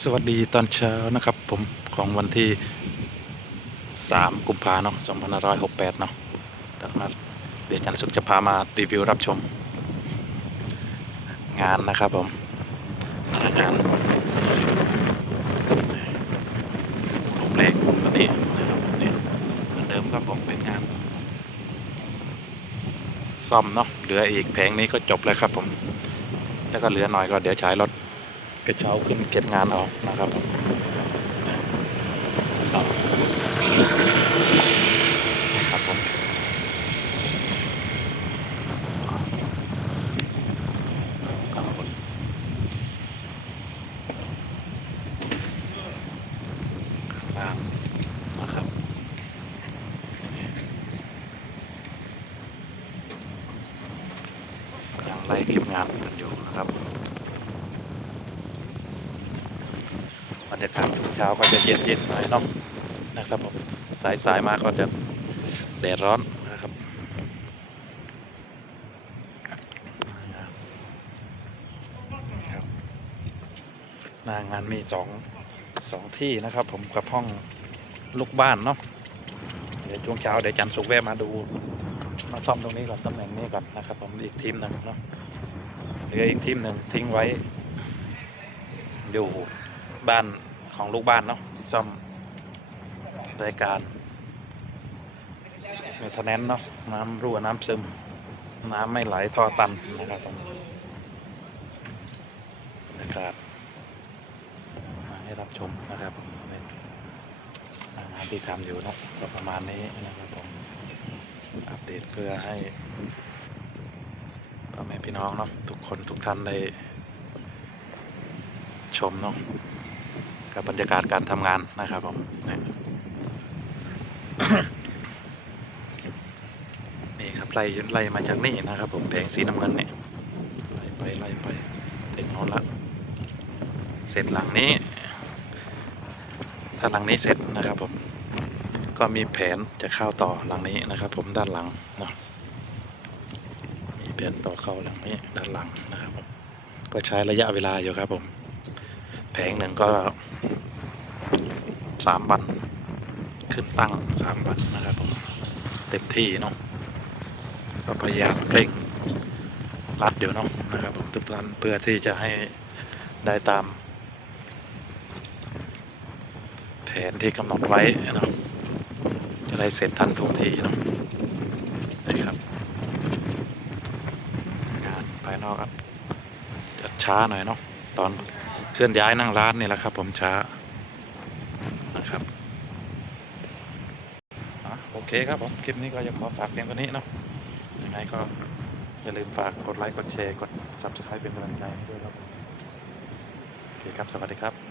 สวัสดีตอนเช้านะครับผมของวันที่ 3 กุมภาเนาะ2568 เนาะดังนั้นเดี๋ยวอาจันทร์สุขจะพามารีวิวรับชม งานนะครับผมงานรูปแรกวันนี้นะครับนี่เหมือนเดิมครับผมเป็นงาน ซ่อมเนาะเหลืออีกแผงนี้ก็จบแล้วครับผม แล้วก็เหลือหน่อยก็เดี๋ยวใช้รถ กระเช้าขึ้นเก็บงานเอานะครับผมครับครับผมครังนะครับยังไล่เก็บงานกันอยู่นะครับ บรรยากาศช่วงเช้าก็จะเย็นๆหน่อยเนาะนะครับผมสายสายมาก็จะแดดร้อนนะครับหน้างานมีสองสองที่นะครับ ผมกับห้องลูกบ้านเนาะเดี๋ยวช่วงเช้าเดี๋ยวจันทร์สุกแวะมาดูมาซ่อมตรงนี้ก่อนตำแหน่งนี้ก่อนนะครับ ผมอีกทีมหนึ่งเนาะเหลืออีกทีมหนึ่งทิ้งไว้อยู่ บ้านของลูกบ้านเนาะซ่อมรายการเมทแนนเนาะน้ำรั่วน้ำซึม น้ำไม่ไหลท่อตันนะครับตรงนี้บรรยากาศมาให้รับชมนะครับงานที่ทำอยู่เนาะก็ประมาณนี้นะครับผมอัปเดตเพื่อให้พ่อแม่พี่น้องเนาะทุกคนทุกท่านได้ชมเนาะ กับบรรยากาศการทำงานนะครับผมนี่นี่ครับไล่ไล่มาจากนี่นะครับผมแผงสีน้ำเงินเนี่ยไล่ไปไล่ไปถึงโน้นละเสร็จหลังนี้ ถ้าหลังนี้เสร็จนะครับผมก็มีแผนจะเข้าต่อหลังนี้นะครับ ผมด้านหลังเนาะมีแผนต่อเข้าหลังนี้ด้านหลังนะครับผมก็ใช้ระยะเวลาอยู่ครับผม แผงหนึ่งก็ สามวันขึ้นตั้งสามวันนะครับผมเต็มที่เนาะก็พยายามเร่งรัดอยู่เนาะนะครับผมทุกท่านเพื่อที่จะให้ได้ตาม แผนที่กำหนดไว้เนาะจะได้เสร็จทันท่วงทีเนาะนะครับงานภายนอกจะช้าหน่อยเนาะตอนเคลื่อนย้ายนั่งร้านนี่แหละครับ ผมช้า นะครับโอเคครับผมคลิปนี้ก็จะขอฝากเพียงเท่านี้เนาะยังไงก็อย่าลืมฝากกดไลค์กดแชร์กด subscribe เป็นกำลังใจด้วยครับโอเคครับสวัสดีครับ